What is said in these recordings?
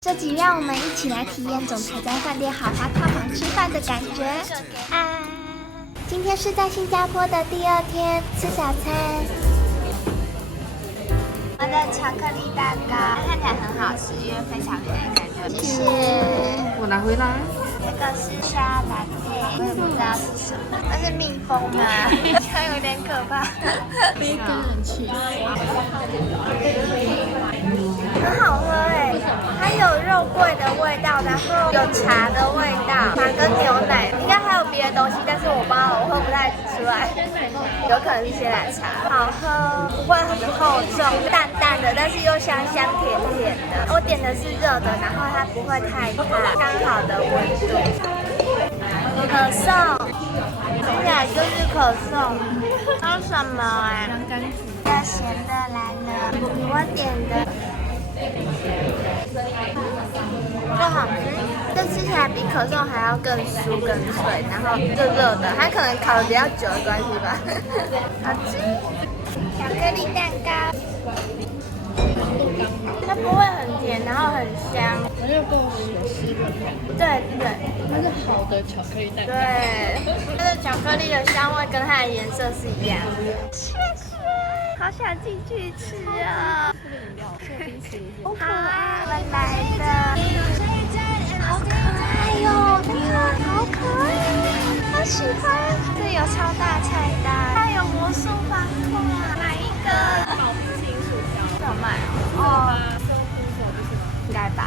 这集让我们一起来体验总裁在饭店豪华套房吃饭的感觉啊！今天是在新加坡的第2天，吃早餐。我的巧克力蛋糕看起来很好吃，因为非常甜，感觉。谢谢。我拿回来。这个是沙拉配，我也不知道是什么，那是蜜蜂吗？好像有点可怕。杯跟人气。很好喝哎，它有肉桂的味道，然后有茶的味道，茶跟牛奶，应该还有别的东西，但是我不知道，我喝不太出来，有可能是鲜奶茶。好喝，不会很厚重，淡淡的，但是又香香甜甜的。我点的是热的，然后它不会太烫，刚好的温度。可颂，听起来就是可颂，还有什么啊？这咸的来了，我点的。就好吃，这吃起来比可颂还要更酥更脆，然后热热的，它可能烤的比较久的关系吧。好吃，巧克力蛋糕，它不会很甜，然后很香，它就够湿润。对对，它是好的巧克力蛋糕。对，它的巧克力的香味跟它的颜色是一样的。谢谢，好想进去吃啊！好可爱，我们来的，好可爱哟！天啊，好可爱，好喜欢。这有超大菜单，还有魔术方块，哪一个？保冰淇淋薯条有卖哦。应该吧。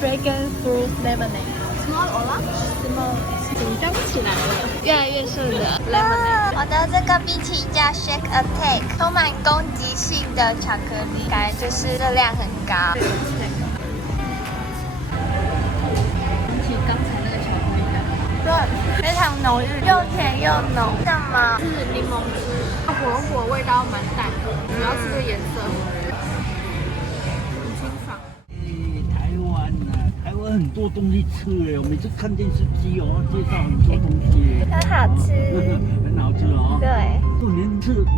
Dragon fruit lemonade。Small or large？Small。紧张起来了，越来越顺的 lemonade。我的这个冰淇淋叫 Shake a Take， 充满攻击性的巧克力，感觉就是热量很高。比起刚才那个巧克力蛋糕，对，非常浓郁，又甜又浓。什么？是柠檬汁，火味道蛮淡的，主要是这个颜色，很清爽。台湾很多东西吃哎，我每次看电视机哦，介绍很多东西，很好吃，很好吃哦。对，过年吃比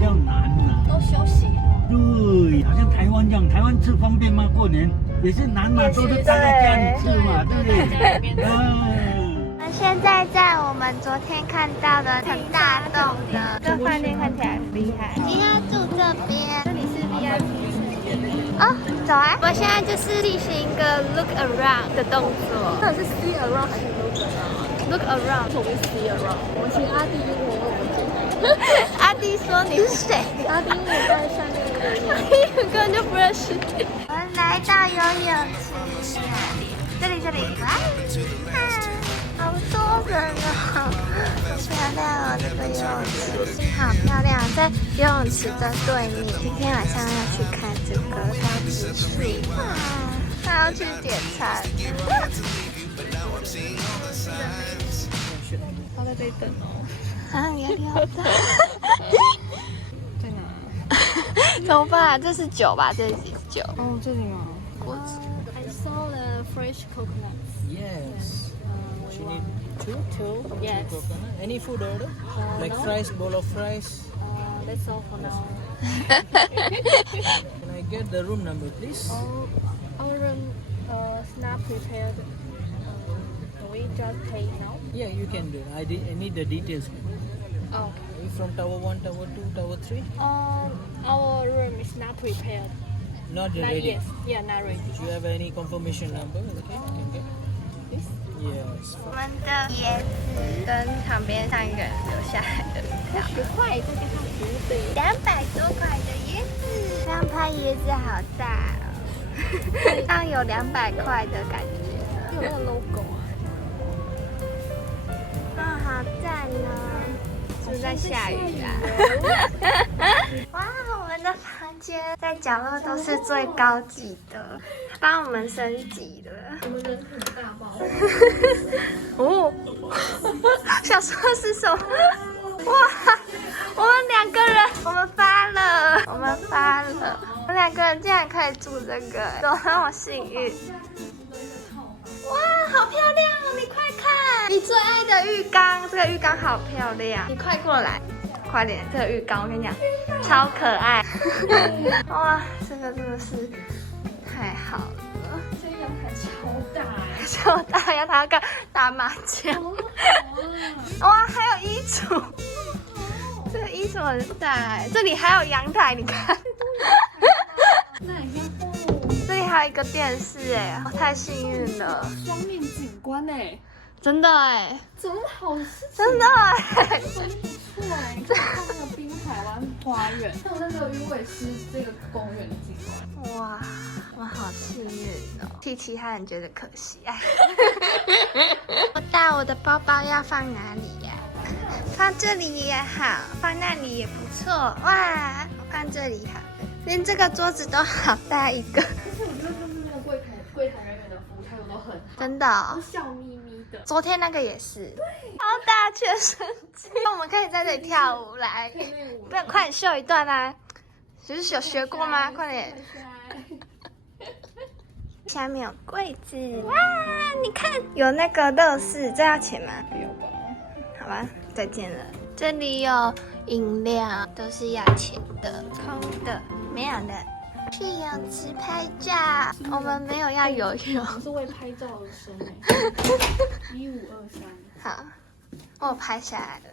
较难呢。都休息了。对，好像台湾这样，台湾吃方便吗？过年也是难嘛，都是待在家里吃嘛，对不对？现在在我们昨天看到的很大栋的这饭店看起来很厉害。今天住这边，这里是 VIP 哦，走啊！我现在就是进行一个 look around 的动作。到底是 see around 还是 look around？Look around，我们 see around。我请阿弟英文为我们解答。阿弟说你是谁？阿弟英文在下面那个人，根本就不认识你。我们来到游泳池，这里，好多人哦，好漂亮哦！这个游泳池好漂亮，在游泳池的对面。今天晚上要去看这个高级树，哇！他要去点餐。他在这里等哦。啊，压力好大。在哪？怎么办？这是酒吧？这是酒。哦，这里吗？果汁。I saw the fresh coconuts. Yes. What You you need want? two? Two? Yes. Two coconut. Any food order? Like no. fries, bowl of fries. That's all for now. Can I get the room number, please? Our room is not prepared. Can we just pay now? Yeah, you can do. I need the details. Oh. Are you from Tower 1, Tower 2, Tower 3? Our room is not prepared. Not Not ready. yet. Yeah, not ready. Do you have any confirmation number? Okay, you can get. Please. Yes. 我们的椰子跟旁边上一个人留下来的票10块，再加上服务费。 ，200多块的椰子，这样拍椰子好大哦，像有200块的感觉。有那个 logo 啊。好赞哦！是不是在下雨啊？哇，我们的房间在角落都是最高级的，帮我们升级了。我们人很大包。哦，想说是什么？哇，我们2个人，我们发了，我们2个人竟然可以住这个，多么幸运！哇，好漂亮哦！你快看，你最爱的浴缸，这个浴缸好漂亮，你快过来。快点，这个浴缸我跟你讲，超可爱。哇，这个真的是太好了。这阳台超大哎，超大，阳台要打麻将。哇，还有衣橱，这个衣橱很大，这里还有阳台，你看。那你看这里还有一个电视哎，太幸运了。双面景观哎，真的哎，怎么好事情？真的哎。真不错哎，你看那个滨海湾花园，还有那个鱼尾狮这个公园的景观。哇，我好幸运哦！替其他人觉得可惜哎。我带我的包包要放哪里呀？放这里也好，放那里也不错。哇，放这里好，连这个桌子都好大一个。但是我觉得就是那个柜台人员的服务态度都很好，真的哦都笑眯眯的。昨天那个也是，好大全身肌。我们可以在这里跳舞来，不要快点秀一段啊！就是有学过吗？快点。下面有柜子，哇，你看有那个乐事，这要钱吗？不要吧。好吧，再见了。这里有饮料，都是要钱的，空的，没有的。去泳池拍照，我们没有要游泳。我是为拍照而生哎。1523。好，我拍下来了。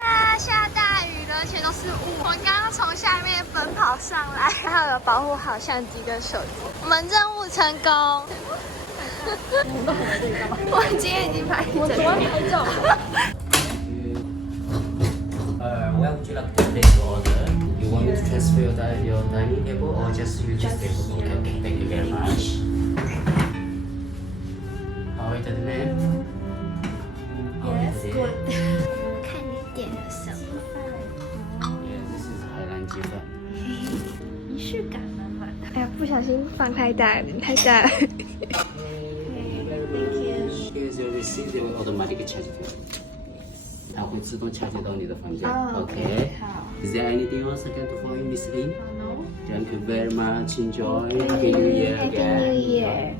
啊，下大雨了，而且都是雾。我们刚刚从下面奔跑上来，还好有保护好相机跟手机。我们任务成功。我今天已经拍整个。拍照。Where would you like to place your order? You want me to transfer your dining table or just use this table? Okay, okay, thank you very much. How is it, ma'am? Yes, good. 看你点了什么？ Yeah, this is Highland 鸡饭。仪式感满满。哎呀，不小心放太大了，太大了。 Here's your receipt, they will automatically charge you. 它会自动charge 到你的房间。Okay. 好。 Is there anything else I can do for you, Miss Lin? No. Thank you very much. Enjoy. Happy New Year Happy again. New Year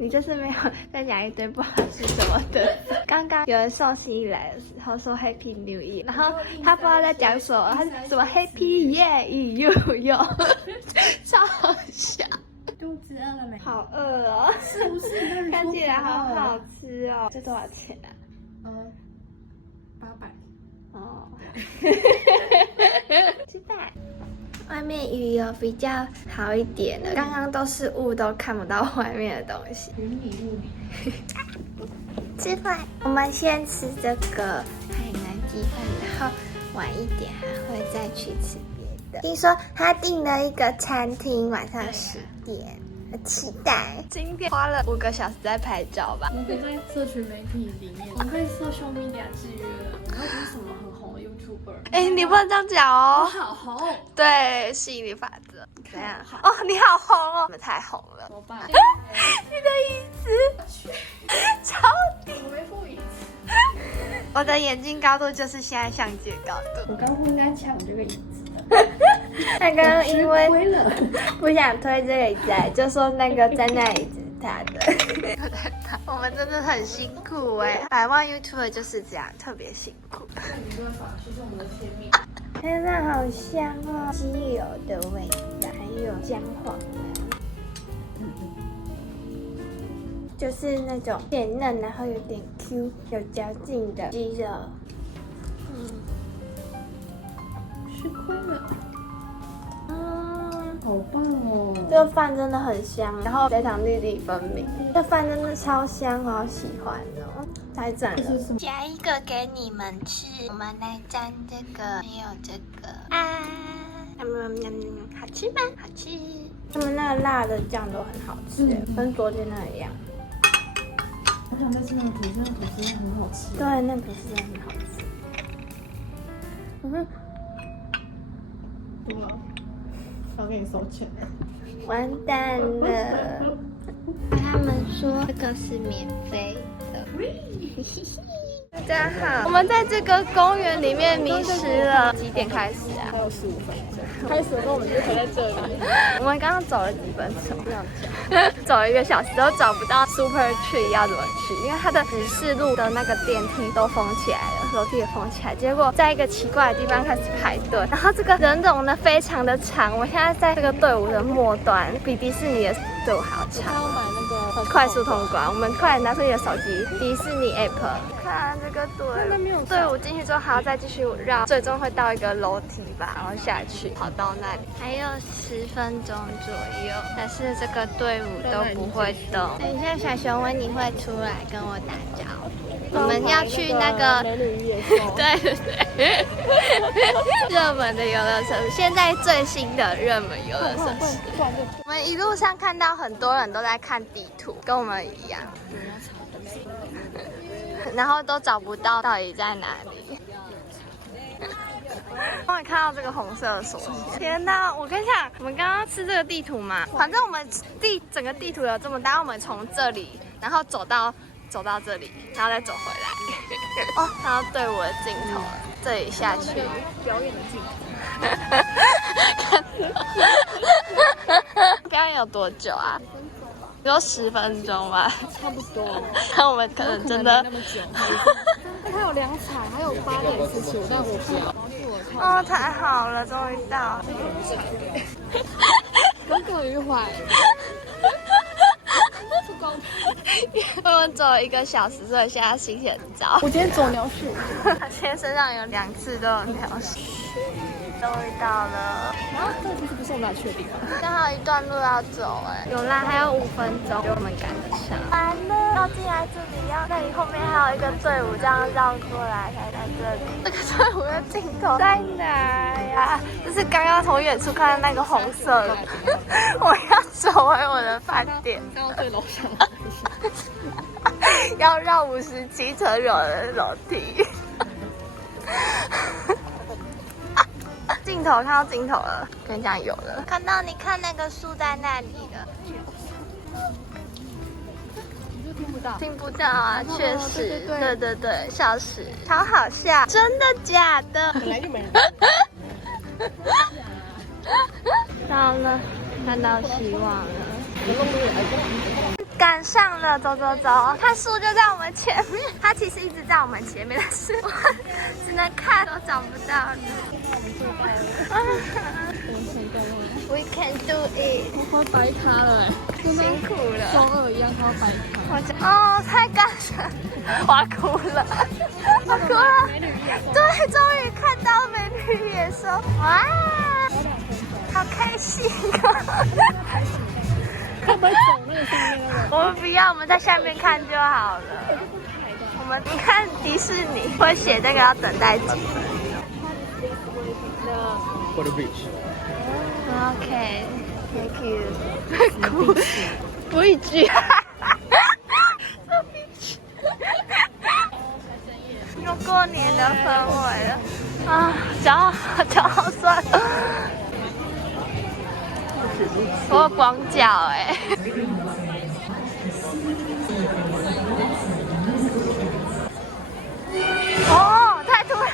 你就是没有再讲一堆不好吃什么的。刚刚有人送行李来的时候说 Happy New Year， 然后他不知道在讲什么，他什么 Happy Year 又超好笑。肚子饿了没？好饿哦，是不是？看起来好好吃哦。这多少钱啊？800。哦。吃饭。外面雨有比较好一点了，刚刚都是雾，都看不到外面的东西。云里雾里。吃饭，我们先吃这个海南鸡饭，然后晚一点还会再去吃别的。听说他订了一个餐厅，晚上10点，很期待。今天花了5个小时在拍照吧。我们可以在社群媒体里面，我们可以social media 制约了。我们又不是什么很红的 YouTuber。哎，你不能这样讲哦。好红。对，吸引力法则。怎样？哦，你好红哦，我们太红了。怎么办？你的椅子超低。我没付椅子。我的眼睛高度就是现在相机的高度。我刚不应该抢这个椅子的。他刚刚因为亏了，不想推这个椅子来，就说那个在那椅子他的。我们真的很辛苦哎，100万 YouTuber 就是这样，特别辛苦。没办法，这是我们的天命。天哪，好香哦，鸡油的味道，还有姜黄啊，就是那种点嫩，然后有点 Q， 有嚼劲的鸡肉。吃亏了。好棒哦！这个饭真的很香，然后非常粒粒分明。这饭真的超香，好喜欢哦，太赞了！夹一个给你们吃，我们来沾这个，还有这个啊，好吃吗？好吃。他们那个辣的酱都很好吃，跟昨天那一样。我想再吃那个吐司，那个吐司很好吃。对，那个是很好吃。对啊。要给你收钱了，完蛋了！他们说这个是免费的。大家好，我们在这个公园里面迷失了。几点开始啊？还有15分钟。开始的时候我们就停在这里。我们刚刚走了几分钟，走了1个小时都找不到 Super Tree 要怎么去，因为它的指示路的那个电梯都封起来了，楼梯也封起来，结果在一个奇怪的地方开始排队，然后这个人龙呢非常的长，我现在在这个队伍的末端，比迪士尼的队伍还要长。要买那个快速通关，我们快点拿出你的手机，迪士尼 App， 看这个队伍进去之后还要再继续绕，最终会到一个楼梯吧，然后下去跑到那里，还有10分钟左右，但是这个队伍都不会动。等一下小熊维尼会出来跟我打招呼，我们要去那个美女与野兽。对，热门的游乐设施，现在最新的热门游乐设施。我们一路上看到很多人都在看地图，跟我们一样，然后都找不到到底在哪里。终于看到这个红色的锁线！天哪，我跟你讲，我们刚刚吃这个地图嘛，反正我们整个地图有这么大，我们从这里，然后走到这里，然后再走回来。哦，看到队伍的尽头了，这里下去。表演的镜头。表演有多久啊？有10分钟吧，差不多。那我们可能真的那么久。它有2场，还有8点45，但我不要。哦，太好了，终于到了。耿耿于怀。我们走了1个小时，所以现在心情很糟。我今天走鸟鼠。他今天身上有2次都有鸟屎。终于到了，啊，这个其实不是我们要去的地方。刚好一段路要走哎，有啦，还有5分钟，我们赶得上。完了，要进来这里，那里后面还有一个队伍，这样绕过来才在这里。这个队伍的尽头在哪呀？就是刚刚从远处看到那个红色的。我要走回我的饭店。刚刚最楼上。要绕57层楼的楼梯。尽头，看到尽头了，跟你讲有了，看到你看那个树在那里了，你就听不到，听不到啊，确实，对对，笑死，超好笑，真的假的？本来就没人。到了，看到希望了。赶上了，走，看树就在我们前面，它其实一直在我们前面，但是我只能看都找不到了。We can do it。我快白咖了辛苦了。周2一样，快白咖。哦，太感人，我要哭了，我哭了。对，终于看到美女与野兽，哇，好开心啊！会不会走那个上面那个？我们不要，我们在下面看就好了。我们你看迪士尼会写这个要等待几分。For the beach. OK, thank you. 哭，不一句。有过年的氛围了啊，脚好酸。我有光脚哎。哦，太突然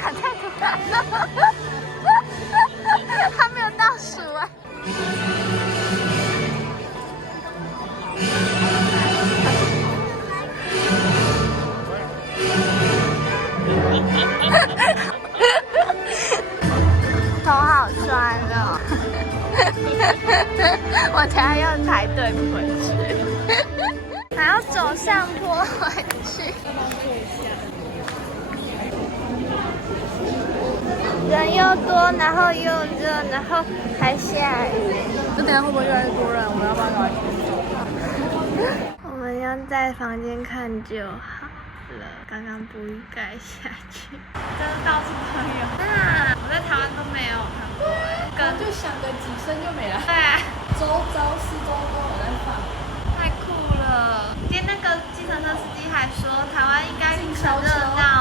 了，还没有倒数哎。头好酸哦。我等下要排队回去，还要走上坡回去。人又多，然后又热，然后还下雨。那等下会不会越来越多人？我们要不要赶快去？我们要在房间看就好了，刚刚不应该下去。真的到处都有啊！我在台湾都没有看过哎。就响个几声就没了。对啊，周遭四周都有在放，太酷了！今天那个计程车司机还说，台湾应该很热闹